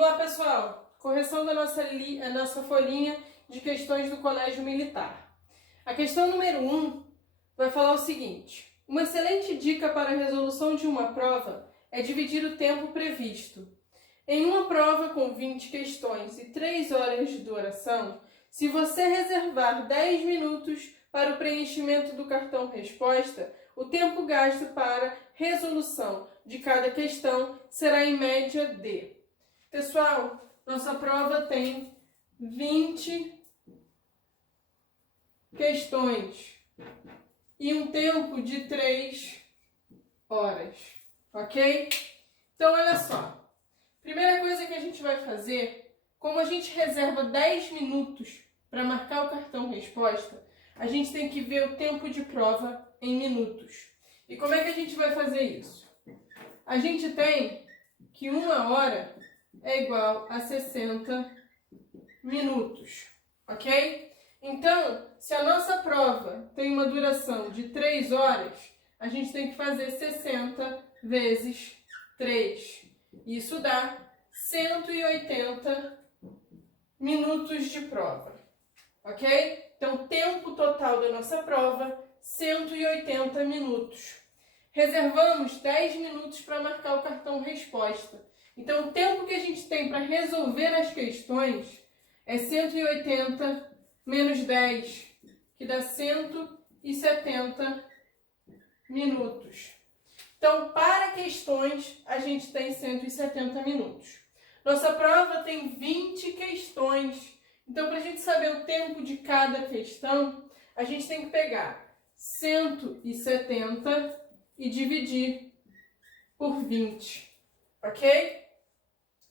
Vamos lá, pessoal. Correção da nossa folhinha de questões do Colégio Militar. A questão número 1 vai falar o seguinte. Uma excelente dica para a resolução de uma prova é dividir o tempo previsto. Em uma prova com 20 questões e 3 horas de duração, se você reservar 10 minutos para o preenchimento do cartão resposta, o tempo gasto para resolução de cada questão será em média de... Pessoal, nossa prova tem 20 questões e um tempo de 3 horas, ok? Então, olha só. Primeira coisa que a gente vai fazer, como a gente reserva 10 minutos para marcar o cartão resposta, a gente tem que ver o tempo de prova em minutos. E como é que a gente vai fazer isso? A gente tem que 1 hora é igual a 60 minutos, ok? Então, se a nossa prova tem uma duração de 3 horas, a gente tem que fazer 60 vezes 3. Isso dá 180 minutos de prova, ok? Então, o tempo total da nossa prova, 180 minutos. Reservamos 10 minutos para marcar o cartão resposta. Então, o tempo que a gente tem para resolver as questões é 180 menos 10, que dá 170 minutos. Então, para questões, a gente tem 170 minutos. Nossa prova tem 20 questões. Então, para a gente saber o tempo de cada questão, a gente tem que pegar 170 e dividir por 20, ok?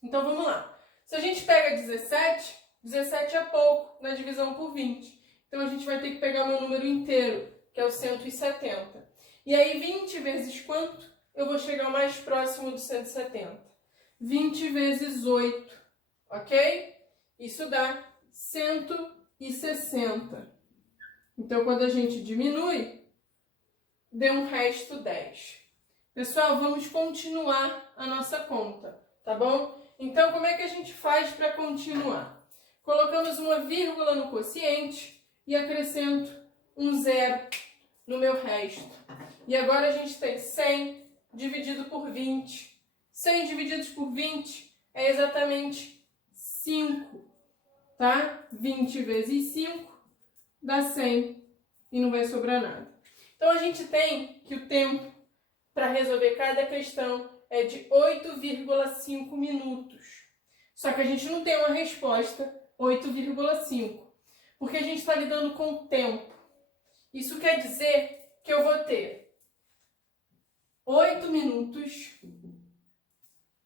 Então, vamos lá. Se a gente pega 17, 17 é pouco na divisão por 20. Então, a gente vai ter que pegar meu número inteiro, que é o 170. E aí, 20 vezes quanto? Eu vou chegar o mais próximo do 170. 20 vezes 8, ok? Isso dá 160. Então, quando a gente diminui, deu um resto 10. Pessoal, vamos continuar a nossa conta, tá bom? Então, como é que a gente faz para continuar? Colocamos uma vírgula no quociente e acrescento um zero no meu resto. E agora a gente tem 100 dividido por 20. 100 divididos por 20 é exatamente 5, tá? 20 vezes 5 dá 100 e não vai sobrar nada. Então, a gente tem que o tempo para resolver cada questão é de 8,5 minutos. Só que a gente não tem uma resposta 8,5, porque a gente está lidando com o tempo. Isso quer dizer que eu vou ter 8 minutos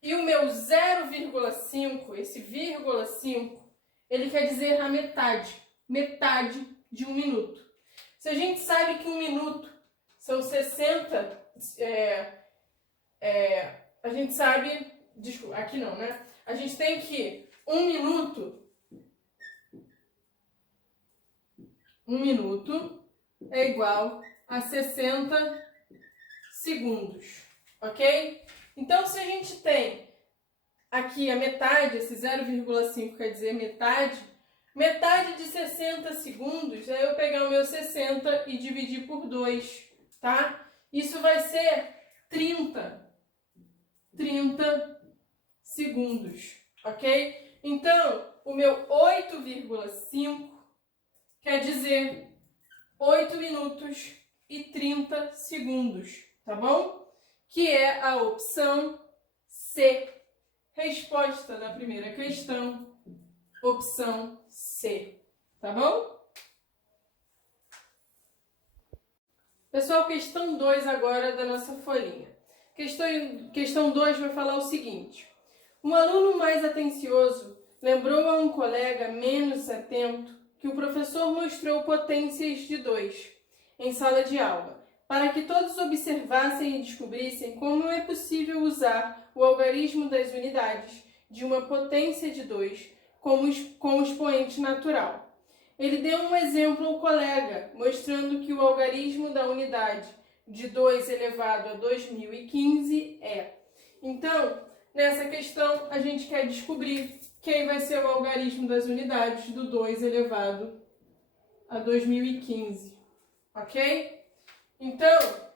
e o meu 0,5, esse vírgula 5, ele quer dizer a metade de 1 minuto. Se a gente sabe que 1 minuto são 60, a gente sabe, desculpa, aqui não, né? A gente tem que 1 minuto é igual a 60 segundos, ok? Então, se a gente tem aqui a metade, esse 0,5 quer dizer metade de 60 segundos é eu pegar o meu 60 e dividir por 2, tá? Isso vai ser 30 segundos, ok? Então, o meu 8,5 quer dizer 8 minutos e 30 segundos, tá bom? Que é a opção C. Resposta da primeira questão, opção C, tá bom? Pessoal, questão 2 agora da nossa folhinha. Questão 2 vai falar o seguinte. Um aluno mais atencioso lembrou a um colega menos atento que o professor mostrou potências de 2 em sala de aula, para que todos observassem e descobrissem como é possível usar o algarismo das unidades de uma potência de 2 como expoente natural. Ele deu um exemplo ao colega, mostrando que o algarismo da unidade de 2 elevado a 2015 é. Então, nessa questão, a gente quer descobrir quem vai ser o algarismo das unidades do 2 elevado a 2015, ok? Então,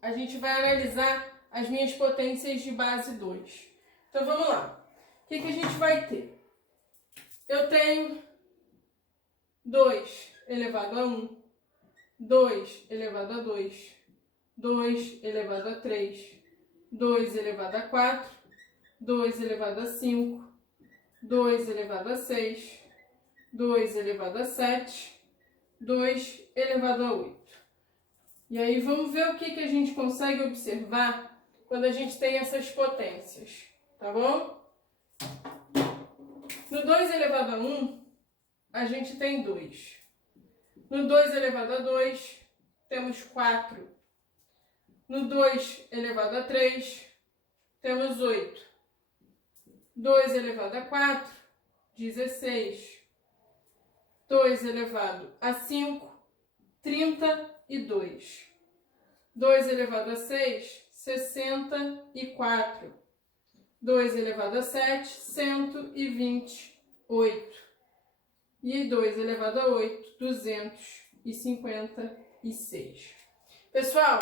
a gente vai analisar as minhas potências de base 2. Então, vamos lá. O que a gente vai ter? Eu tenho 2 elevado a 1, 2 elevado a 2, 2 elevado a 3, 2 elevado a 4, 2 elevado a 5, 2 elevado a 6, 2 elevado a 7, 2 elevado a 8. E aí vamos ver o que a gente consegue observar quando a gente tem essas potências, tá bom? No 2 elevado a 1, a gente tem 2. No 2 elevado a 2, temos 4. No 2 elevado a 3, temos 8. 2 elevado a 4, 16. 2 elevado a 5, 32. 2 elevado a 6, 64. 2 elevado a 7, 128. E 2 elevado a 8, 256. Pessoal,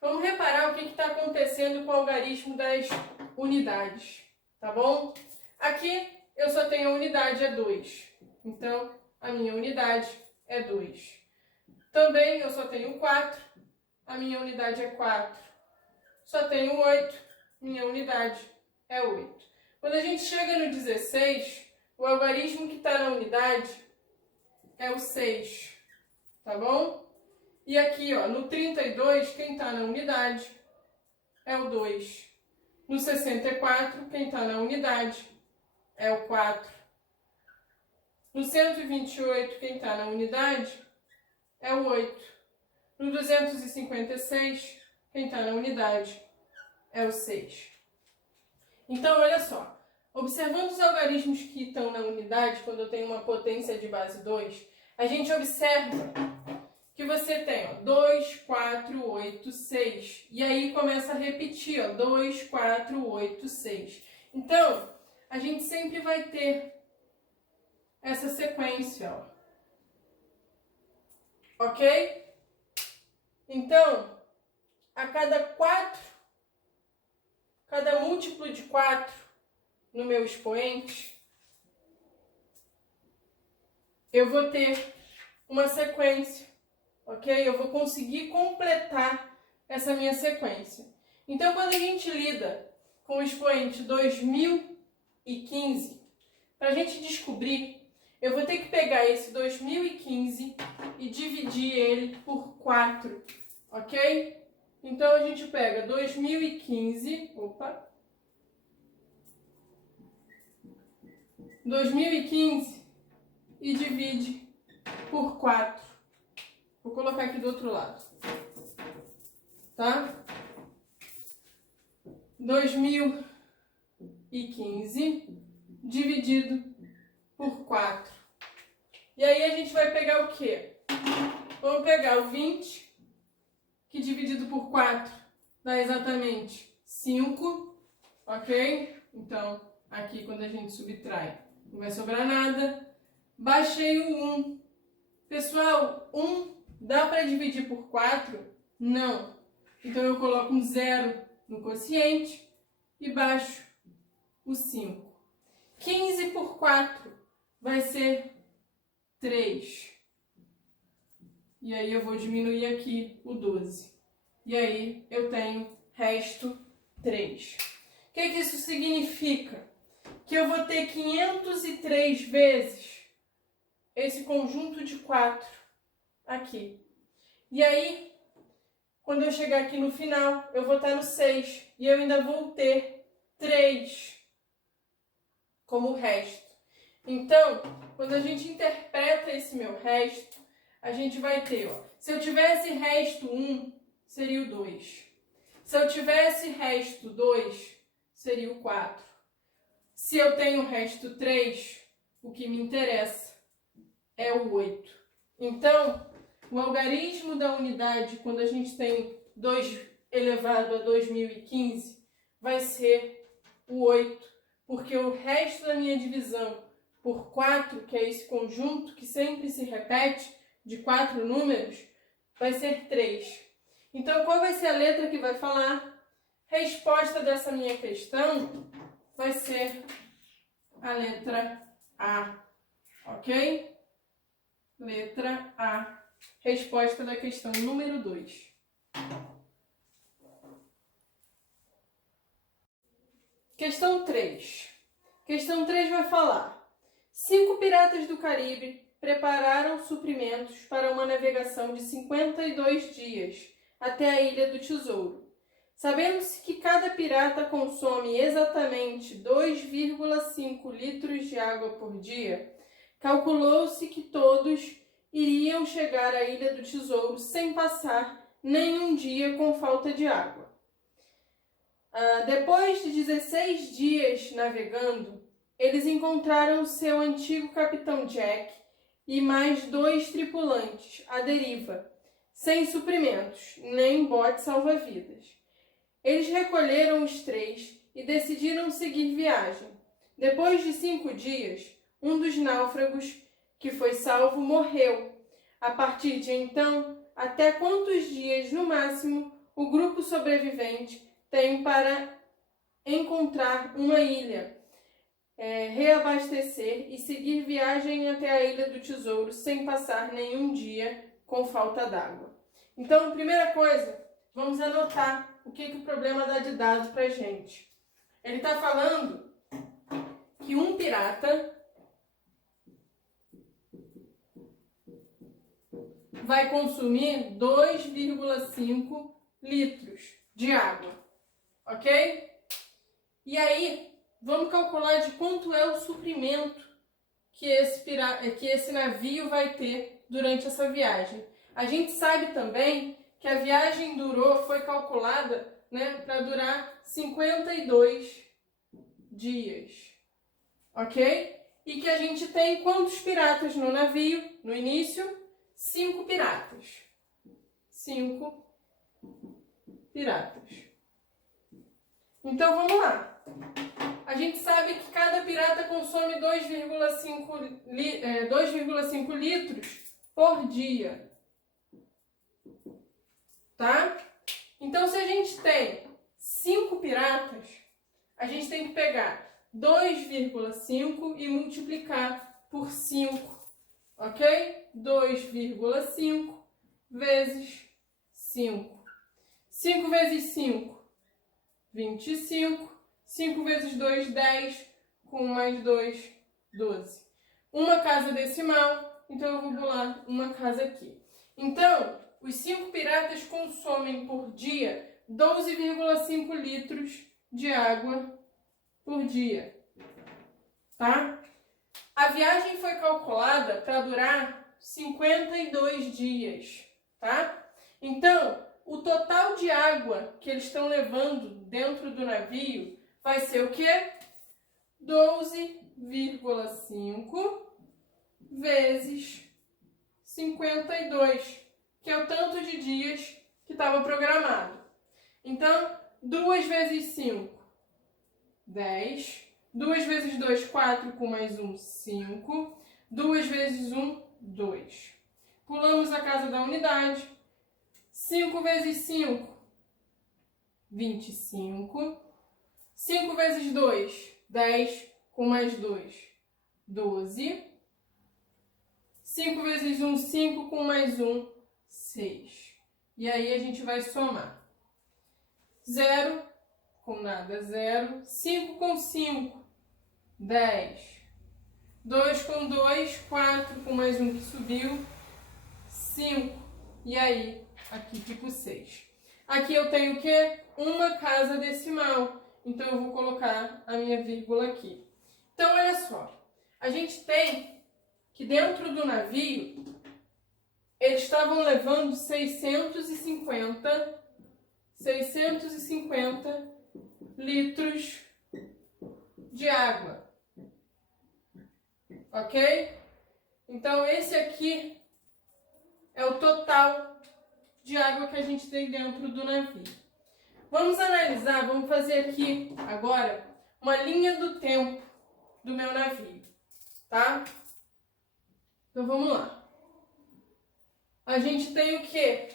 vamos reparar o que está acontecendo com o algarismo das unidades, tá bom? Aqui eu só tenho a unidade, é 2. Então, a minha unidade é 2. Também eu só tenho 4, a minha unidade é 4. Só tenho 8, minha unidade é 8. Quando a gente chega no 16, o algarismo que está na unidade é o 6, tá bom? E aqui, ó, no 32, quem está na unidade é o 2. No 64, quem está na unidade é o 4. No 128, quem está na unidade é o 8. No 256, quem está na unidade é o 6. Então, olha só. Observando os algarismos que estão na unidade, quando eu tenho uma potência de base 2, a gente observa que você tem, ó, 2, 4, 8, 6. E aí começa a repetir, ó, 2, 4, 8, 6. Então, a gente sempre vai ter essa sequência, ó. Ok? Então, a cada múltiplo de 4 no meu expoente, eu vou ter uma sequência, ok? Eu vou conseguir completar essa minha sequência. Então, quando a gente lida com o expoente 2015, para a gente descobrir, eu vou ter que pegar esse 2015 e dividir ele por 4, ok? Então, a gente pega 2015, 2015 e divide por 4. Vou colocar aqui do outro lado, tá? 2015 dividido por 4. E aí a gente vai pegar o quê? Vamos pegar o 20, que dividido por 4 dá exatamente 5, ok? Então, aqui quando a gente subtrai, não vai sobrar nada. Baixei o 1. Pessoal, 1 dá para dividir por 4? Não. Então, eu coloco um 0 no quociente e baixo o 5. 15 por 4 vai ser 3. E aí, eu vou diminuir aqui o 12. E aí, eu tenho resto 3. O que isso significa? Que eu vou ter 503 vezes esse conjunto de 4 aqui. E aí, quando eu chegar aqui no final, eu vou estar no 6. E eu ainda vou ter 3 como resto. Então, quando a gente interpreta esse meu resto, a gente vai ter, ó, se eu tivesse resto 1, seria o 2. Se eu tivesse resto 2, seria o 4. Se eu tenho resto 3, o que me interessa é o 8. Então, o algarismo da unidade, quando a gente tem 2 elevado a 2015, vai ser o 8, porque o resto da minha divisão por 4, que é esse conjunto que sempre se repete, de 4 números, vai ser 3. Então, qual vai ser a letra que vai falar? Resposta dessa minha questão vai ser a letra A, ok? Letra A. Resposta da questão número 2. Questão 3. Questão 3 vai falar: 5 piratas do Caribe prepararam suprimentos para uma navegação de 52 dias até a Ilha do Tesouro. Sabendo-se que cada pirata consome exatamente 2,5 litros de água por dia, calculou-se que todos iriam chegar à Ilha do Tesouro sem passar nenhum dia com falta de água. Depois de 16 dias navegando, eles encontraram seu antigo capitão Jack e mais 2 tripulantes à deriva, sem suprimentos, nem bote salva-vidas. Eles recolheram os 3 e decidiram seguir viagem. Depois de 5 dias, um dos náufragos que foi salvo morreu. A partir de então, até quantos dias, no máximo, o grupo sobrevivente tem para encontrar uma ilha, reabastecer e seguir viagem até a Ilha do Tesouro sem passar nenhum dia com falta d'água? Então, primeira coisa, vamos anotar o que o problema dá de dado para a gente. Ele está falando que um pirata vai consumir 2,5 litros de água, ok? E aí, vamos calcular de quanto é o suprimento que esse navio vai ter durante essa viagem. A gente sabe também que a viagem foi calculada, né, para durar 52 dias, ok? E que a gente tem quantos piratas no navio? No início, 5 piratas. 5 piratas. Então, vamos lá. A gente sabe que cada pirata consome 2,5 litros por dia. Tá? Então, se a gente tem 5 piratas, a gente tem que pegar 2,5 e multiplicar por 5, ok? 2,5 vezes 5. 5 vezes 5, 25. 5 vezes 2, 10. Com mais 2, 12. Uma casa decimal, então eu vou bolar uma casa aqui. Então, os 5 piratas consomem por dia 12,5 litros de água por dia. Tá? A viagem foi calculada para durar 52 dias. Tá? Então, o total de água que eles estão levando dentro do navio vai ser o quê? 12,5 vezes 52, que é o tanto de dias que estava programado. Então, 2 vezes 5, 10. 2 vezes 2, 4, com mais 1, 5. 2 vezes 1, 2. Pulamos a casa da unidade. 5 vezes 5, 25. 5 vezes 2, 10, com mais 2, 12. 5 vezes 1, 5, com mais 1, 6. E aí a gente vai somar. 0 com nada, 0. 5 com 5, 10. 2 com 2, 4, com mais 1 que subiu, 5. E aí, aqui fica o 6. Aqui eu tenho o quê? Uma casa decimal. Então, eu vou colocar a minha vírgula aqui. Então, olha só. A gente tem que dentro do navio, eles estavam levando 650 litros de água. Ok? Então, esse aqui é o total de água que a gente tem dentro do navio. Vamos analisar, vamos fazer aqui agora uma linha do tempo do meu navio, tá? Então vamos lá. A gente tem o quê?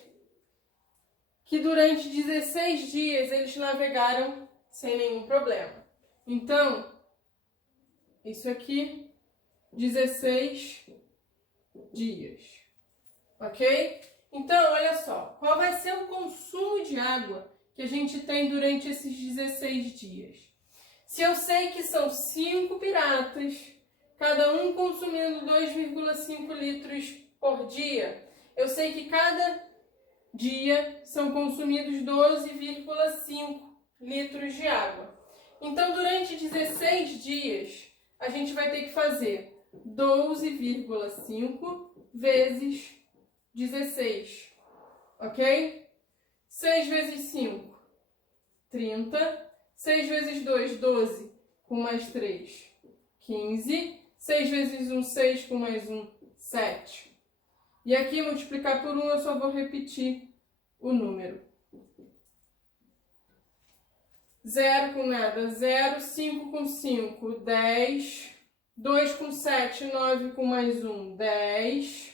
Que durante 16 dias eles navegaram sem nenhum problema. Então, isso aqui, 16 dias, ok? Então, olha só, qual vai ser o consumo de água que a gente tem durante esses 16 dias? Se eu sei que são 5 piratas, cada um consumindo 2,5 litros por dia, eu sei que cada dia são consumidos 12,5 litros de água. Então, durante 16 dias, a gente vai ter que fazer 12,5 vezes 16, ok? 6 vezes 5, 30. 6 vezes 2, 12, com mais 3, 15. 6 vezes 1, 6, com mais 1, 7. E aqui, multiplicar por 1, eu só vou repetir o número. 0 com nada, 0. 5 com 5, 10. 2 com 7, 9 com mais 1, 10.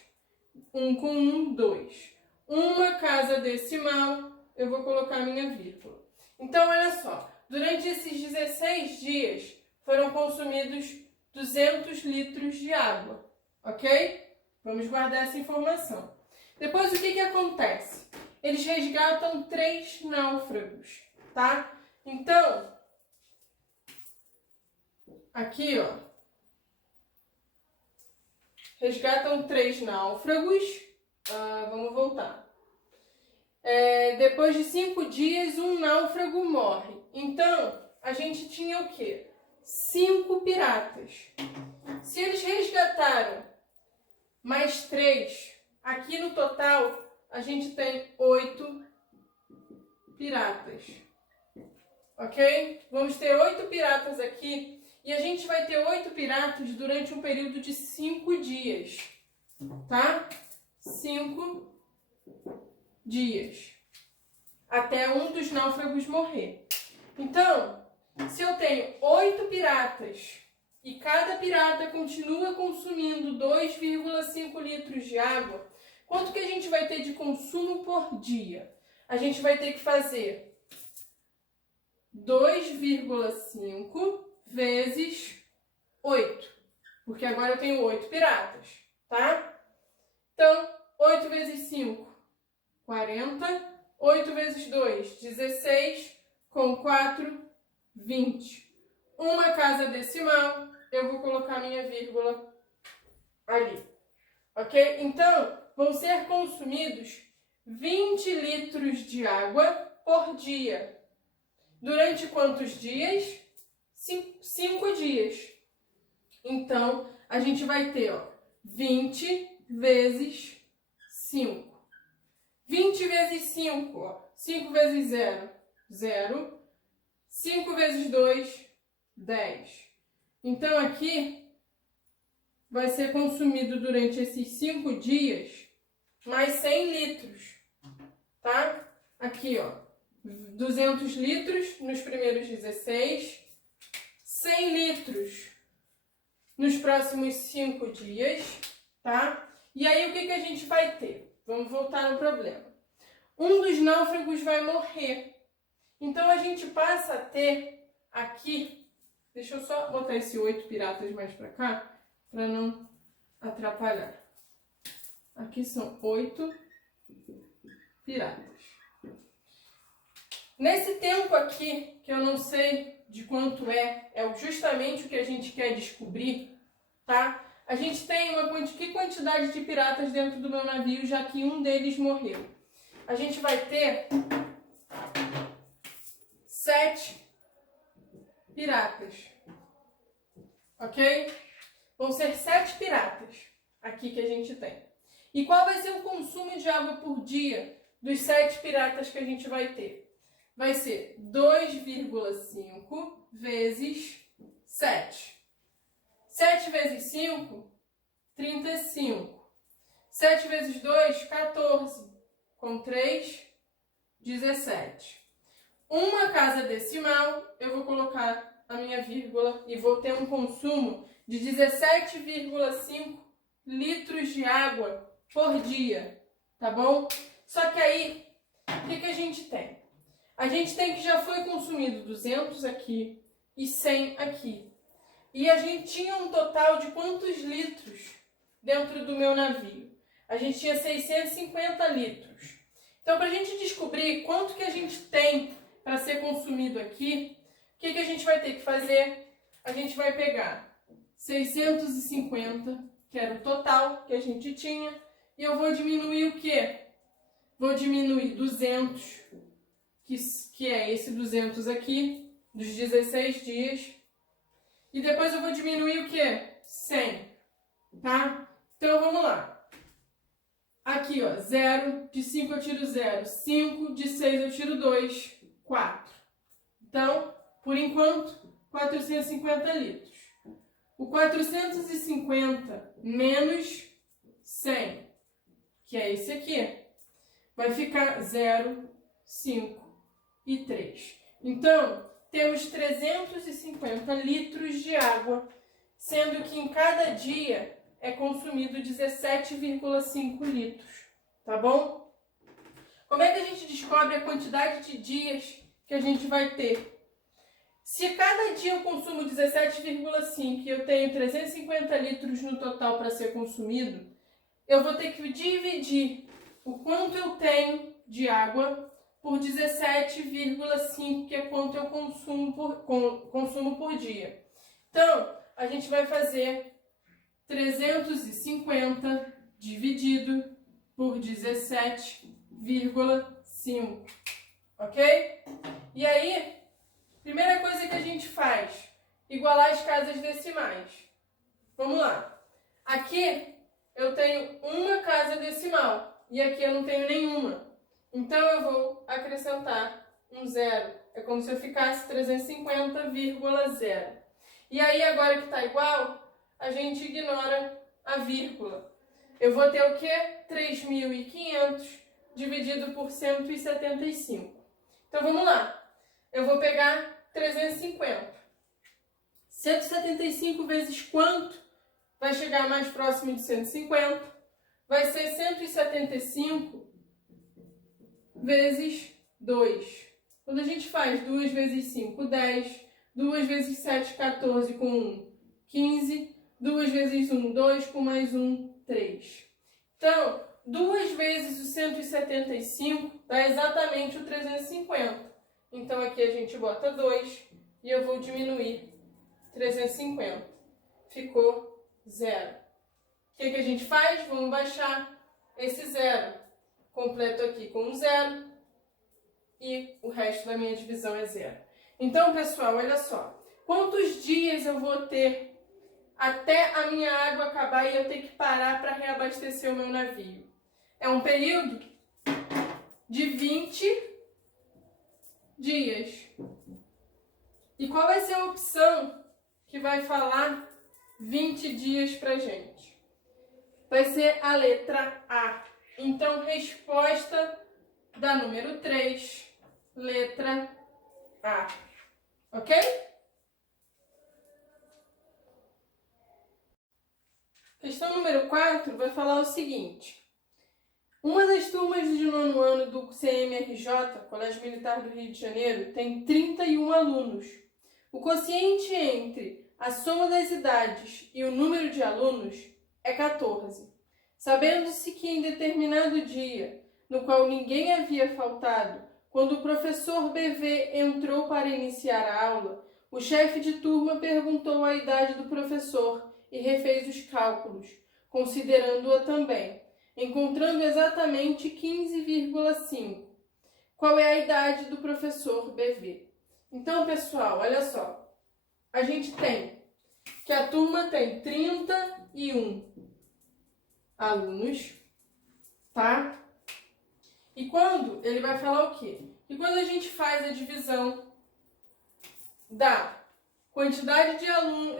1 com 1, 2. Uma casa decimal, eu vou colocar minha vírgula. Então, olha só. Durante esses 16 dias, foram consumidos 200 litros de água, ok? Vamos guardar essa informação. Depois, o que acontece? Eles resgatam 3 náufragos, tá? Então, aqui, ó, resgatam 3 náufragos. Vamos voltar. Depois de 5 dias, um náufrago morre. Então, a gente tinha o quê? 5 piratas. Se eles resgataram mais 3, aqui no total, a gente tem 8 piratas. Ok? Vamos ter 8 piratas aqui. E a gente vai ter 8 piratas durante um período de 5 dias. Tá? 5 dias. Até um dos náufragos morrer. Então, se eu tenho 8 piratas e cada pirata continua consumindo 2,5 litros de água, quanto que a gente vai ter de consumo por dia? A gente vai ter que fazer 2,5 vezes 8, porque agora eu tenho 8 piratas, tá? Então, 8 vezes 5, 40. 8 vezes 2, 16. Com 4, 20. Uma casa decimal, eu vou colocar minha vírgula ali. Ok? Então, vão ser consumidos 20 litros de água por dia. Durante quantos dias? 5 dias. Então, a gente vai ter, ó, 20 vezes 5. 20 vezes 5, ó. 5 vezes 0, 0. 5 vezes 2, 10. Então, aqui vai ser consumido durante esses 5 dias mais 100 litros, tá? Aqui, ó, 200 litros nos primeiros 16, 100 litros nos próximos 5 dias, tá? E aí, o que a gente vai ter? Vamos voltar no problema. Um dos náufragos vai morrer. Então, a gente passa a ter aqui... Deixa eu só botar esse 8 piratas mais para cá, para não atrapalhar. Aqui são 8 piratas. Nesse tempo aqui, que eu não sei de quanto é justamente o que a gente quer descobrir, tá? A gente tem que quantidade de piratas dentro do meu navio, já que um deles morreu. A gente vai ter 7 piratas. Ok? Vão ser 7 piratas aqui que a gente tem. E qual vai ser o consumo de água por dia dos 7 piratas que a gente vai ter? Vai ser 2,5 vezes 7. 7 vezes 5, 35. 7 vezes 2, 14. Com 3, 17. uma casa decimal, eu vou colocar a minha vírgula e vou ter um consumo de 17,5 litros de água por dia, tá bom? Só que aí, o que a gente tem? A gente tem que já foi consumido 200 aqui e 100 aqui. E a gente tinha um total de quantos litros dentro do meu navio? A gente tinha 650 litros. Então, para a gente descobrir quanto que a gente tem para ser consumido aqui, o que a gente vai ter que fazer? A gente vai pegar 650, que era o total que a gente tinha, e eu vou diminuir o quê? Vou diminuir 200, que é esse 200 aqui, dos 16 dias. E depois eu vou diminuir o quê? 100, tá? Então, vamos lá. Aqui, ó, 0, de 5 eu tiro 0, 5, de 6 eu tiro 2, 4. Então, por enquanto, 450 litros. O 450 menos 100, que é esse aqui, vai ficar 0, 5 e 3. Então, temos 350 litros de água, sendo que em cada dia é consumido 17,5 litros, tá bom? Como é que a gente descobre a quantidade de dias que a gente vai ter? Se cada dia eu consumo 17,5 e eu tenho 350 litros no total para ser consumido, eu vou ter que dividir o quanto eu tenho de água por 17,5, que é quanto eu consumo por dia. Então, a gente vai fazer 350 dividido por 17,5, ok? E aí, primeira coisa que a gente faz, igualar as casas decimais. Vamos lá. Aqui eu tenho uma casa decimal e aqui eu não tenho nenhuma. Então eu vou acrescentar um zero. É como se eu ficasse 350,0. E aí agora que está igual, a gente ignora a vírgula. Eu vou ter o quê? 3.500 dividido por 175. Então vamos lá. Eu vou pegar 350. 175 vezes quanto vai chegar mais próximo de 150? Vai ser 175 vezes 2. Quando a gente faz 2 vezes 5, 10. 2 vezes 7, 14, com 1, 15. 2 vezes 1, 2, com mais 1, 3. Então, 2 vezes o 175 dá exatamente o 350. Então, aqui a gente bota 2 e eu vou diminuir 350. Ficou 0. O que a gente faz? Vamos baixar esse 0. Completo aqui com um 0 e o resto da minha divisão é 0. Então, pessoal, olha só. Quantos dias eu vou ter até a minha água acabar e eu ter que parar para reabastecer o meu navio? É um período de 20 dias. E qual vai ser a opção que vai falar 20 dias pra gente? Vai ser a letra A. Então, resposta da número 3, letra A. Ok? Questão número 4 vai falar o seguinte. Uma das turmas de 9º ano do CMRJ, Colégio Militar do Rio de Janeiro, tem 31 alunos. O quociente entre a soma das idades e o número de alunos é 14. Sabendo-se que em determinado dia, no qual ninguém havia faltado, quando o professor BV entrou para iniciar a aula, o chefe de turma perguntou a idade do professor e refez os cálculos, considerando-a também, encontrando exatamente 15,5. Qual é a idade do professor BV? Então, pessoal, olha só. A gente tem que a turma tem 31 alunos, tá? E quando ele vai falar o quê? E quando a gente faz a divisão da quantidade de alunos,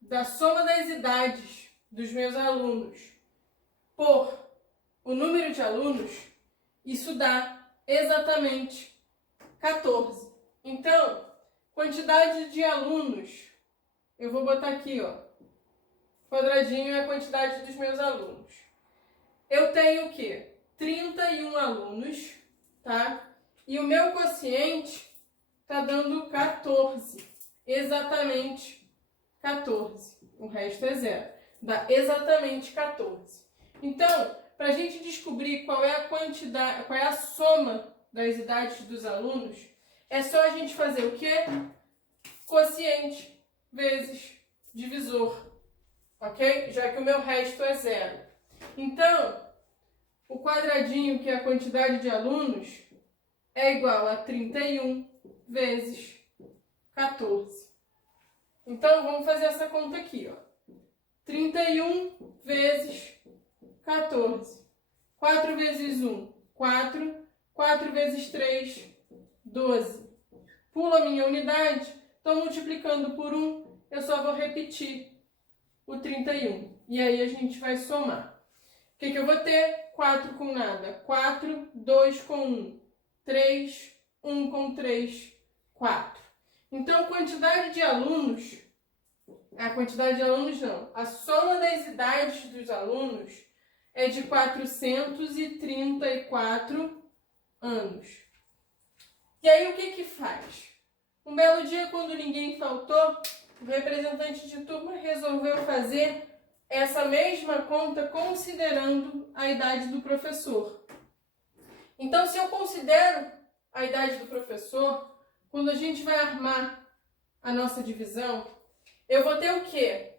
da soma das idades dos meus alunos por o número de alunos, isso dá exatamente 14. Então, quantidade de alunos, eu vou botar aqui, ó, quadradinho é a quantidade dos meus alunos. Eu tenho o quê? 31 alunos, tá? E o meu quociente tá dando 14, exatamente 14. O resto é zero, dá exatamente 14. Então, para a gente descobrir qual é a quantidade, qual é a soma das idades dos alunos, é só a gente fazer o quê? Quociente vezes divisor, ok? Já que o meu resto é zero. Então, o quadradinho, que é a quantidade de alunos, é igual a 31 vezes 14. Então, vamos fazer essa conta aqui, ó. 31 vezes 14. 4 vezes 1, 4. 4 vezes 3, 12. Pula a minha unidade, estou multiplicando por 1, eu só vou repetir o 31. E aí a gente vai somar. O que eu vou ter? 4 com nada. 4, 2 com 1. 3, 1 com 3, 4. Então, quantidade de alunos, a soma das idades dos alunos é de 434 anos. E aí, o que faz? Um belo dia, quando ninguém faltou, o representante de turma resolveu fazer essa mesma conta considerando a idade do professor. Então, se eu considero a idade do professor, quando a gente vai armar a nossa divisão, eu vou ter o quê?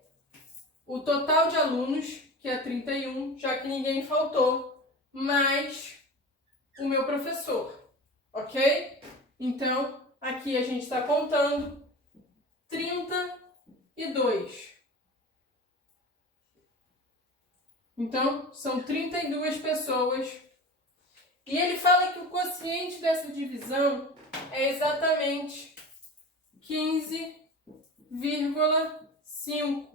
O total de alunos, que é 31, já que ninguém faltou, mais o meu professor, ok? Então, aqui a gente está contando 32. Então, são 32 pessoas. E ele fala que o quociente dessa divisão é exatamente 15,5.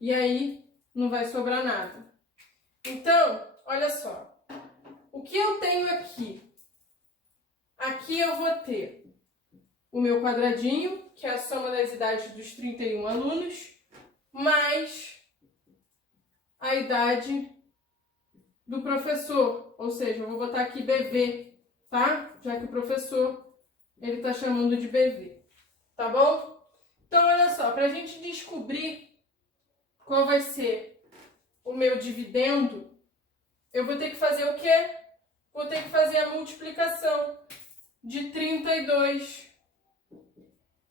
E aí, não vai sobrar nada. Então, olha só. O que eu tenho aqui? Aqui eu vou ter o meu quadradinho, que é a soma das idades dos 31 alunos, mais a idade do professor, ou seja, eu vou botar aqui BV, tá? Já que o professor, ele tá chamando de BV, tá bom? Então, olha só, para a gente descobrir qual vai ser o meu dividendo, eu vou ter que fazer o quê? Vou ter que fazer a multiplicação de 32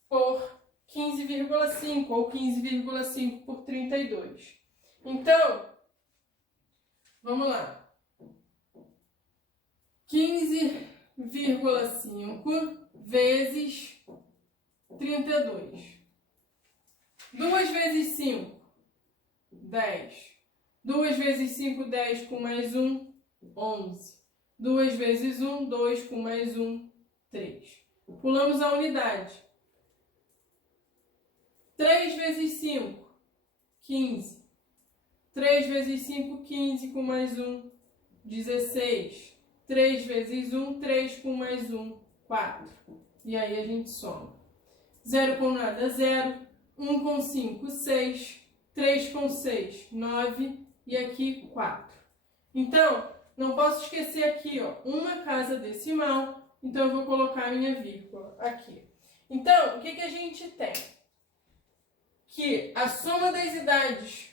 por 15,5, ou 15,5 por 32. Então, vamos lá. 15,5 vezes 32. 2 vezes 5, 10. 2 vezes 5, 10 com mais 1, 11. 2 vezes 1, 2 com mais 1, 3. Pulamos a unidade. 3 vezes 5, 15. 3 vezes 5, 15 com mais 1, 16. 3 vezes 1, 3 com mais 1, 4. E aí a gente soma. 0 com nada, 0. 1 com 5, 6. 3 com 6, 9. E aqui, 4. Então, não posso esquecer aqui, ó, uma casa decimal. Então, eu vou colocar a minha vírgula aqui. Então, o que a gente tem? Que a soma das idades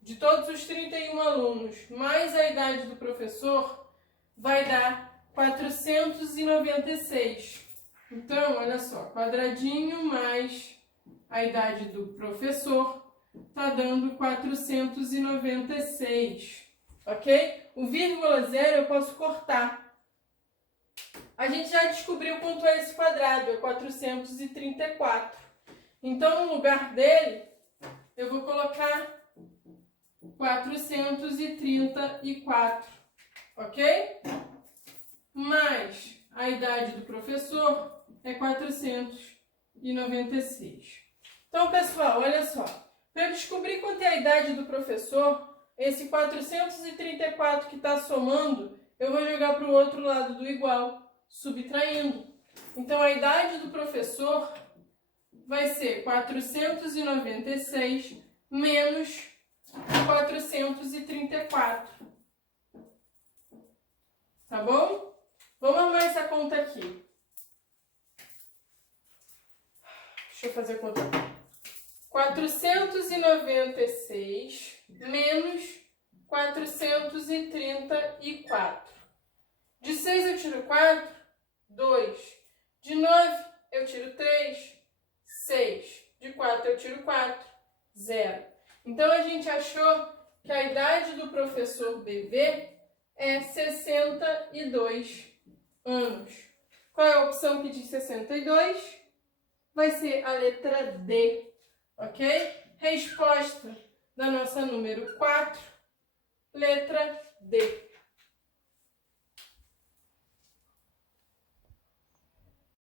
de todos os 31 alunos mais a idade do professor vai dar 496. Então, olha só, quadradinho mais a idade do professor está dando 496, ok? O vírgula zero eu posso cortar. A gente já descobriu quanto é esse quadrado, é 434. Então, no lugar dele, eu vou colocar 434, ok? Mais a idade do professor é 496. Então, pessoal, olha só. Para eu descobrir quanto é a idade do professor, esse 434 que está somando, eu vou jogar para o outro lado do igual, subtraindo. Então, a idade do professor vai ser 496 menos 434. Tá bom? Vamos arrumar essa conta aqui. Deixa eu fazer a conta aqui. 496 menos 434. De 6 eu tiro 4, 2. De 9 eu tiro 3, 6. De 4 eu tiro 4, 0. Então, a gente achou que a idade do professor BV é 62 anos. Qual é a opção que diz 62? Vai ser a letra D, ok? Resposta da nossa número 4, letra D.